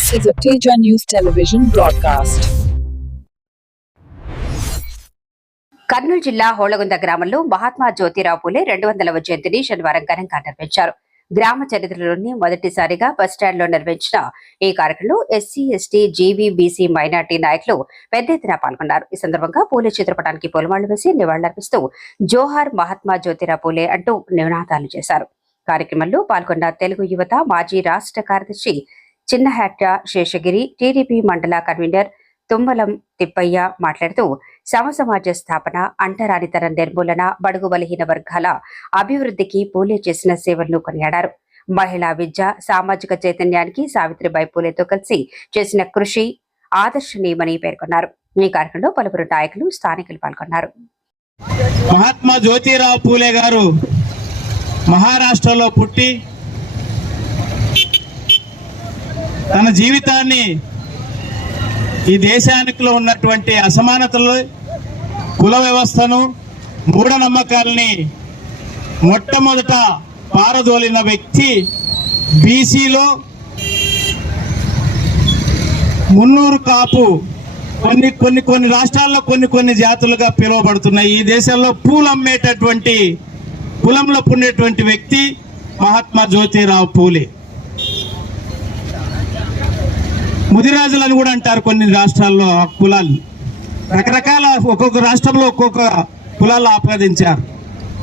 This is a Teja News Television broadcast. Kurnool జిల్లా హోళగుంద గ్రామంలో మహాత్మా జ్యోతిరావు పూలే 200వ జయంతిని శనివారం ఘనంగా నిర్వహించారు. గ్రామ చరిత్రలోని మొదటిసారిగా బస్టాండ్ లో నిర్వహించిన ఈ కార్యక్రమంలో SC, ST, GV, BC, minority నాయకులు పెద్ద ఎత్తున పాల్గొన్నారు. ఈ సందర్భంగా పూలే చిత్రపటానికి పూలమాలలు వేసి నివాళులర్పిస్తూ జోహార్ మహాత్మా జ్యోతిరావు పూలే అంటూ నినాదాలు చేశారు. కార్యక్రమంలో పాల్గొన్న తెలుగు యువత మాజీ రాష్ట్ర కార్యదర్శి చిన్నహట్ట శేషగిరి, టీడీపీ మండల కన్వీనర్ తుమ్మలం తిప్పయ్య మాట్లాడుతూ సమసమాజ స్థాపన, అంటరానితనం నిర్మూలన, బడుగు బలహీన వర్గాల అభివృద్ధికి పూలే చేసిన సేవలను కొనియాడారు. మహిళా విద్య, సామాజిక చైతన్యానికి సావిత్రిబాయి పూలేతో కలిసి చేసిన కృషి ఆదర్శనీయమని పేర్కొన్నారు. ఈ కార్యక్రమంలో పలువురు నాయకులు, స్థానికులు పాల్గొన్నారు. మహాత్మా జ్యోతిరావు పూలే గారు మహారాష్ట్రలో పుట్టి తన జీవితాన్ని ఈ దేశానికిలో ఉన్నటువంటి అసమానతలు, కుల వ్యవస్థను, మూఢనమ్మకాలని మొట్టమొదట పారదోలిన వ్యక్తి. బీసీలో మున్నూరు కాపు కొన్ని రాష్ట్రాల్లో కొన్ని జాతులుగా పిలువబడుతున్నాయి. ఈ దేశంలో పూలు అమ్మేటటువంటి కులంలో పుట్టినటువంటి వ్యక్తి మహాత్మా జ్యోతిరావు పూలే. ముదిరాజులు అని కూడా అంటారు కొన్ని రాష్ట్రాల్లో. ఆ కులాలు రకరకాల, ఒక్కొక్క రాష్ట్రంలో ఒక్కొక్క కులాలు ఆపాదించారు.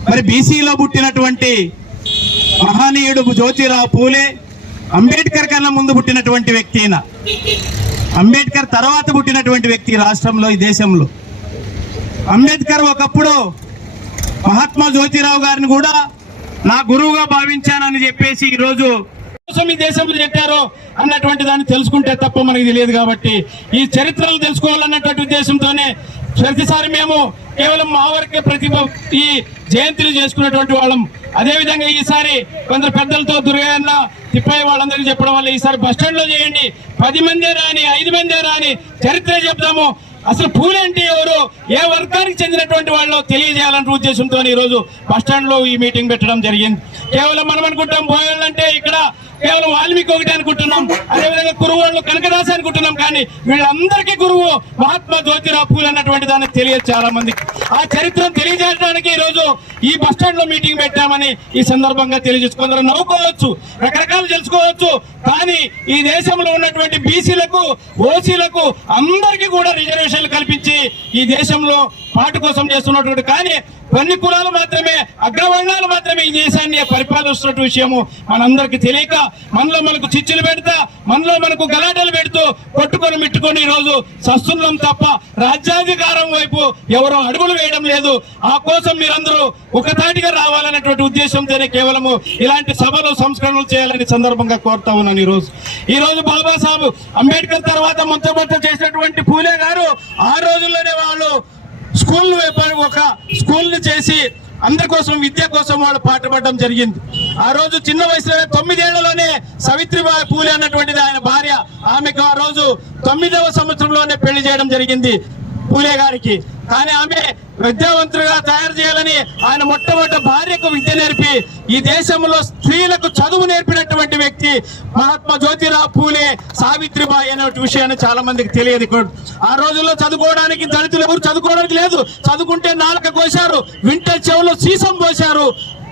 మరి బీసీలో పుట్టినటువంటి మహనీయుడు జ్యోతిరావు పూలే అంబేద్కర్ కన్నా ముందు పుట్టినటువంటి వ్యక్తి. అంబేద్కర్ తర్వాత పుట్టినటువంటి వ్యక్తి రాష్ట్రంలో, ఈ దేశంలో. అంబేద్కర్ ఒకప్పుడు మహాత్మా జ్యోతిరావు గారిని కూడా నా గురువుగా భావించానని చెప్పేసి ఈరోజు ఈ దేశంలో చెప్పారో అన్నటువంటి దాన్ని తెలుసుకుంటే తప్ప మనకి తెలియదు. కాబట్టి ఈ చరిత్రలు తెలుసుకోవాలన్నటువంటి ఉద్దేశంతోనే ప్రతిసారి మేము కేవలం మా వరకే ఈ జయంతిని చేసుకున్నటువంటి వాళ్ళం. అదేవిధంగా ఈసారి కొందరు పెద్దలతో దుర్గయ్యన్న, తిప్పయ్య వాళ్ళందరికీ చెప్పడం వల్ల ఈసారి బస్టాండ్ లో చేయండి, 10 మందే రాని, 5 మందే రాని, చరిత్ర చెప్తాము, అసలు పూలే అంటే ఎవరు, ఏ వర్గానికి చెందినటువంటి వాళ్ళు తెలియజేయాలనే ఉద్దేశంతో ఈరోజు బస్టాండ్ లో ఈ మీటింగ్ పెట్టడం జరిగింది. కేవలం మనం అనుకుంటాం బోయాలంటే ఇక్కడ కేవలం వాల్మీకి ఒకటి అనుకుంటున్నాం, అదేవిధంగా గురువు వాళ్ళు కనకదాస్ అనుకుంటున్నాం. కానీ వీళ్ళందరికీ గురువు మహాత్మా జ్యోతిరావు పూలే అన్నటువంటి దాన్ని తెలియదు చాలా మందికి. ఆ చరిత్రను తెలియజేయడానికి ఈరోజు ఈ బస్టాండ్ లో మీటింగ్ పెట్టామని ఈ సందర్భంగా తెలియజేసుకుందరూ నవ్వుకోవచ్చు, రకరకాలు తెలుసుకోవచ్చు. కానీ ఈ దేశంలో ఉన్నటువంటి బీసీలకు, ఓసీలకు అందరికీ కూడా రిజర్వేషన్లు కల్పించి ఈ దేశంలో పాటు కోసం చేస్తున్నటువంటి, కానీ కొన్ని కులాలు మాత్రమే, అగ్రవర్ణాలు మాత్రమే ఈ దేశాన్ని పరిపాలిస్తున్న విషయము మనందరికి తెలియక మనలో మనకు చిచ్చులు పెడతా, మనలో మనకు గలాటలు పెడుతూ కొట్టుకొని మిట్టుకొని ఈరోజు సస్తున్నాం తప్ప రాజ్యాధికారం వైపు ఎవరో అడుగులు వేయడం లేదు. ఆ కోసం మీరందరూ ఒకతాటిగా రావాలనేటువంటి ఉద్దేశంతోనే కేవలము ఇలాంటి సభలు, సంస్కరణలు చేయాలని సందర్భంగా కోరుతా ఉన్నాను. ఈ రోజు బాబాసాహెబ్ అంబేద్కర్ తర్వాత మొట్టమొదట చేసినటువంటి పూలే గారు ఆ రోజుల్లోనే వాళ్ళు ఒక స్కూల్ని చేసి అందరి కోసం, విద్య కోసం వాళ్ళు పాటుపడడం జరిగింది. ఆ రోజు చిన్న వయసులో 9 ఏళ్లలోనే సావిత్రిబాయి పూలే అన్నటువంటిది ఆయన భార్య, ఆమెకు ఆ రోజు 9వ సంవత్సరంలోనే పెళ్లి చేయడం జరిగింది పూలే గారికి. కానీ ఆమె విద్యావంతులుగా తయారు చేయాలని ఆయన మొట్టమొదటి భార్యకు విద్య నేర్పి ఈ దేశంలో స్త్రీలకు చదువు నేర్పినటువంటి వ్యక్తి మహాత్మా జ్యోతిరావు పూలే, సావిత్రిబాయి అనే విషయాన్ని చాలా మందికి తెలియదు. ఆ రోజుల్లో చదువుకోవడానికి దళితులు ఎవరు చదువుకోవడానికి లేదు, చదువుకుంటే నాలుక కోశారు, వింటే చెవులో సీసం పోశారు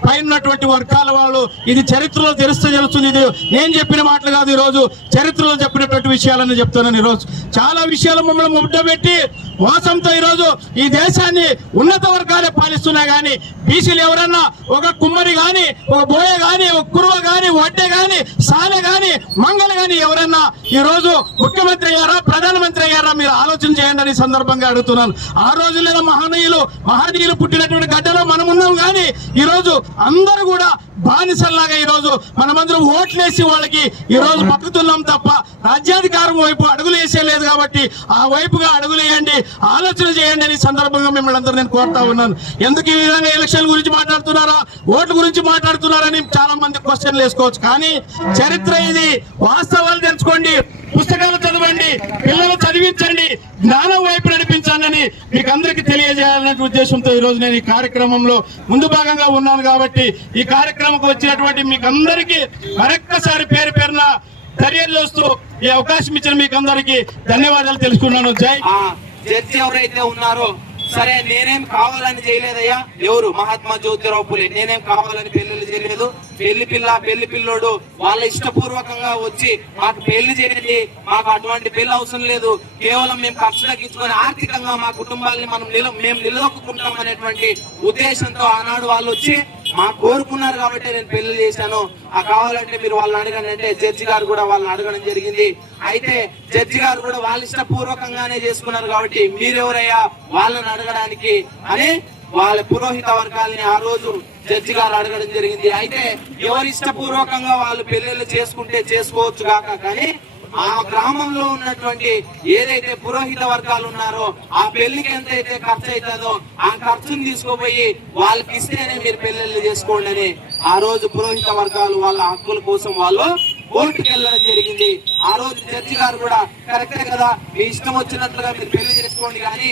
పైనటువంటి వర్గాల వాళ్ళు. ఇది చరిత్రలో తెలుస్తుంది. ఇది నేను చెప్పిన మాటలు కాదు, ఈ రోజు చరిత్రలో చెప్పినటువంటి విషయాలని చెప్తున్నాను. ఈరోజు చాలా విషయాలు మమ్మల్ని ముట్టబెట్టి మోసంతో ఈరోజు ఈ దేశాన్ని ఉన్నత వర్గాలే పాలిస్తున్నాయి. కానీ బీసీలు ఎవరన్నా, ఒక కుమ్మరి గాని, ఒక బోయ గాని, ఒక కురువ గాని, వడ్డే గాని, సాలె గాని, మంగళ గాని ఎవరన్నా ఈ రోజు ముఖ్యమంత్రి అయ్యారా, ప్రధానమంత్రి అయ్యారా, మీరు ఆలోచన చేయండి అని సందర్భంగా అడుగుతున్నాను. ఆ రోజుల్లో మహనీయులు పుట్టినటువంటి గడ్డలో మనం ఉన్నాం. కానీ ఈ రోజు అందరూ కూడా బానిసల్లాగా ఈరోజు మనమందరం ఓట్లేసి వాళ్ళకి ఈరోజు బతుకుతున్నాం తప్ప రాజ్యాధికారం వైపు అడుగులు వేసేయలేదు. కాబట్టి ఆ వైపుగా అడుగులు వేయండి, ఆలోచన చేయండి అని సందర్భంగా మిమ్మల్ని అందరూ నేను కోరుతా ఉన్నాను. ఎందుకు ఈ విధంగా ఎలక్షన్ గురించి మాట్లాడుతున్నారా, ఓట్ల గురించి మాట్లాడుతున్నారని చాలా మంది క్వశ్చన్లు వేసుకోవచ్చు. కానీ చరిత్ర ఇది, వాస్తవాలు తెలుసుకోండి, పుస్తకాలు చదవండి, పిల్లలు చదివించండి, జ్ఞానం వైపు నడిపించండి అని మీకు అందరికీ తెలియజేయాలనే ఉద్దేశంతో ఈ రోజు నేను ఈ కార్యక్రమంలో ముందు భాగంగా ఉన్నాను. కాబట్టి ఈ కార్యక్రమంకు వచ్చినటువంటి మీకు అందరికీ మరొక్కసారి పేరు పేరున కెరియర్ చేస్తూ ఈ అవకాశం ఇచ్చిన మీకు అందరికీ ధన్యవాదాలు తెలుసుకున్నాను. జై. జడ్జి ఎవరైతే ఉన్నారో, సరే నేనేం కావాలని చేయలేదయ్యా, ఎవరు మహాత్మా జ్యోతిరావు పూలే, నేనేం కావాలని పెళ్లిళ్ళు చేయలేదు. పెళ్లి పిల్ల పెళ్లి పిల్లోడు వాళ్ళ ఇష్టపూర్వకంగా వచ్చి మాకు పెళ్లి చేయండి, మాకు అటువంటి పెళ్లి అవసరం లేదు, కేవలం మేము ఖర్చు తగ్గించుకొని ఆర్థికంగా మా కుటుంబాన్ని మేము నిలదొక్కుంటాం అనేటువంటి ఉద్దేశంతో ఆనాడు వాళ్ళు వచ్చి మాకు కోరుకున్నారు కాబట్టి నేను పెళ్లి చేశాను. ఆ కావాలంటే మీరు వాళ్ళని అడగండి అంటే జడ్జి గారు కూడా వాళ్ళని అడగడం జరిగింది. అయితే జడ్జి గారు కూడా వాళ్ళ ఇష్టపూర్వకంగానే చేసుకున్నారు కాబట్టి మీరెవరయ్యా వాళ్ళని అడగడానికి అని వాళ్ళ పురోహిత వర్గాలని ఆ రోజు జడ్జి గారు అడగడం జరిగింది. అయితే ఎవరి ఇష్టపూర్వకంగా వాళ్ళు పెళ్లిళ్ళు చేసుకుంటే చేసుకోవచ్చు కాక, కానీ ఆ గ్రామంలో ఉన్నటువంటి ఏదైతే పురోహిత వర్గాలు ఉన్నారో ఆ పెళ్లికి ఎంతైతే ఖర్చు అవుతుందో ఆ ఖర్చును తీసుకుపోయి వాళ్ళకి ఇస్తేనే మీరు పెళ్లిళ్ళు చేసుకోండి అని ఆ రోజు పురోహిత వర్గాలు వాళ్ళ హక్కుల కోసం వాళ్ళు కోర్టుకు వెళ్ళడం జరిగింది. ఆ రోజు జడ్జి గారు కూడా కరెక్టే కదా, మీ ఇష్టం వచ్చినట్లుగా మీరు పెళ్లి చేసుకోండి, కానీ